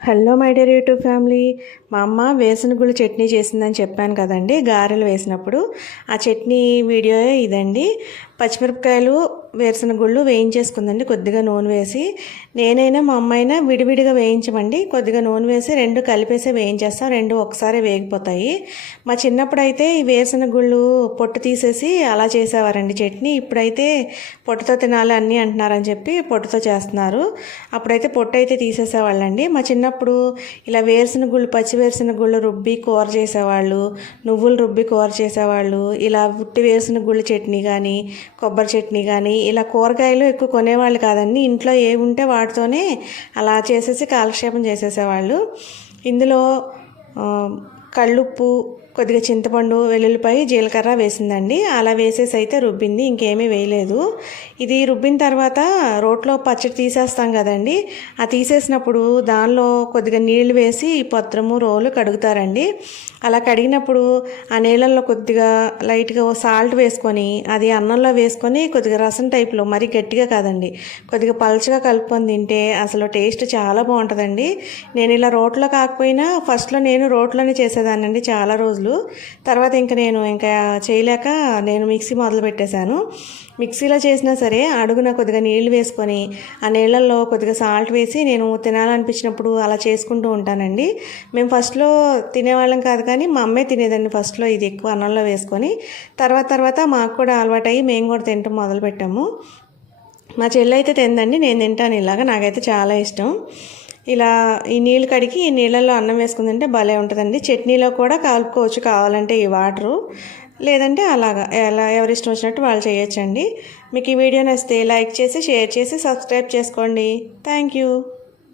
Hello my dear YouTube family. మా అమ్మ వేసిన గుళ్ళు చట్నీ చేసిందని చెప్పాను కదండి గారెలు వేసినప్పుడు. ఆ చట్నీ వీడియో ఇదండి. పచ్చిమిరపకాయలు వేరుశనగుళ్ళు వేయించేసుకుందండి. కొద్దిగా నూనె వేసి నేనైనా మా అమ్మ విడివిడిగా వేయించమండి. కొద్దిగా నూనె వేసి రెండు కలిపేసి వేయించేస్తాం. రెండు ఒకసారి వేగిపోతాయి. మా చిన్నప్పుడు అయితే ఈ వేరుశనగ గుళ్ళు పొట్టు తీసేసి అలా చేసేవారండి చట్నీ. ఇప్పుడైతే పొట్టుతో తినాలి అన్నీ అంటున్నారని చెప్పి పొట్టుతో చేస్తున్నారు. అప్పుడైతే పొట్టు అయితే తీసేసేవాళ్ళండి. మా చిన్నప్పుడు ఇలా వేరుశనగుళ్ళు పచ్చి వేరుశనగుళ్ళు రుబ్బి కూర చేసేవాళ్ళు నువ్వులు రుబ్బి కూర చేసేవాళ్ళు ఇలా ఉట్టి వేరుశనగుళ్ళు చట్నీ కానీ కొబ్బరి చట్నీ కానీ ఇలా కూరగాయలు ఎక్కువ కొనేవాళ్ళు కాదండి. ఇంట్లో ఏ ఉంటే వాటితోనే అలా చేసేసి కాలక్షేపం చేసేసేవాళ్ళు. ఇందులో కళ్ళుప్పు కొద్దిగా చింతపండు వెల్లుల్లిపాయ జీలకర్ర వేసిందండి. అలా వేసేసి అయితే రుబ్బింది ఇంకేమీ వేయలేదు. ఇది రుబ్బిన తర్వాత రోట్లో పచ్చడి తీసేస్తాం కదండి. ఆ తీసేసినప్పుడు దానిలో కొద్దిగా నీళ్ళు వేసి ఈ పత్రము రోలు కడుగుతారండి. అలా కడిగినప్పుడు ఆ నీళ్ళల్లో కొద్దిగా లైట్గా సాల్ట్ వేసుకొని అది అన్నంలో వేసుకొని కొద్దిగా రసం టైప్లో మరీ గట్టిగా కాదండి. కొద్దిగా పలుచగా కలుపుకొని తింటే అసలు టేస్ట్ చాలా బాగుంటుందండి. నేను ఇలా రోట్లో కాకపోయినా ఫస్ట్లో నేను రోట్లోనే చేసేదాన్ని. చేసేదానండి చాలా రోజులు. తర్వాత ఇంకా నేను ఇంకా చేయలేక నేను మిక్సీ మొదలు పెట్టేశాను. మిక్సీలో చేసినా సరే అడుగున కొద్దిగా నీళ్ళు వేసుకొని ఆ నీళ్ళల్లో కొద్దిగా సాల్ట్ వేసి నేను తినాలనిపించినప్పుడు అలా చేసుకుంటూ ఉంటానండి. మేము ఫస్ట్లో తినేవాళ్ళం కాదు కానీ మా అమ్మే తినేదండి ఫస్ట్లో ఇది ఎక్కువ అన్నంలో వేసుకొని. తర్వాత తర్వాత మాకు కూడా అలవాటయ్యి మేము కూడా తినటం మొదలు పెట్టాము మా చెల్లి అయితే తిందండి నేను తింటాను ఇలాగా నాకైతే చాలా ఇష్టం. ఇలా ఈ నీళ్ళు కడిగి ఈ నీళ్ళల్లో అన్నం వేసుకుందంటే భలే ఉంటుందండి. చట్నీలో కూడా కలుపుకోవచ్చు కావాలంటే ఈ వాటరు. లేదంటే అలాగా ఎలా ఎవరి ఇష్టం వచ్చినట్టు వాళ్ళు చేయొచ్చండి. మీకు ఈ వీడియో నచ్చితే లైక్ చేసి షేర్ చేసి సబ్స్క్రైబ్ చేసుకోండి. Thank you.